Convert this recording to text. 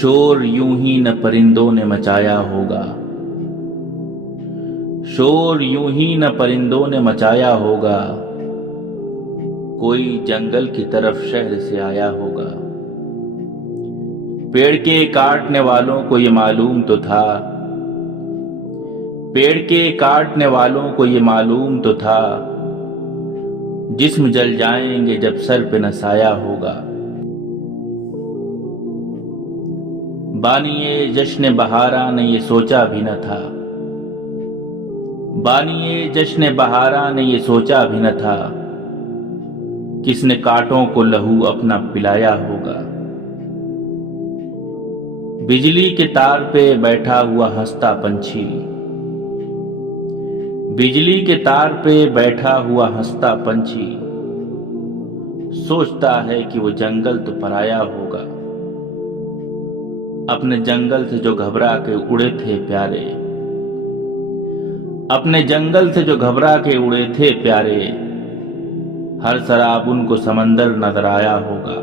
शोर यूं ही न परिंदों ने मचाया होगा, शोर यूं ही न परिंदों ने मचाया होगा, कोई जंगल की तरफ शहर से आया होगा। पेड़ के काटने वालों को ये मालूम तो था, पेड़ के काटने वालों को ये मालूम तो था, जिस्म जल जाएंगे जब सर पे न साया होगा। बानिए जश्न बहारा ने ये सोचा भी न था, बानिए जश्न बहारा ने ये सोचा भी न था, किसने कांटों को लहू अपना पिलाया होगा। बिजली के तार पे बैठा हुआ हंसता पंछी, बिजली के तार पे बैठा हुआ हंसता पंछी, सोचता है कि वो जंगल तो पराया होगा। अपने जंगल से जो घबरा के उड़े थे प्यारे, अपने जंगल से जो घबरा के उड़े थे प्यारे, हर शराब उनको समंदर नजर आया होगा।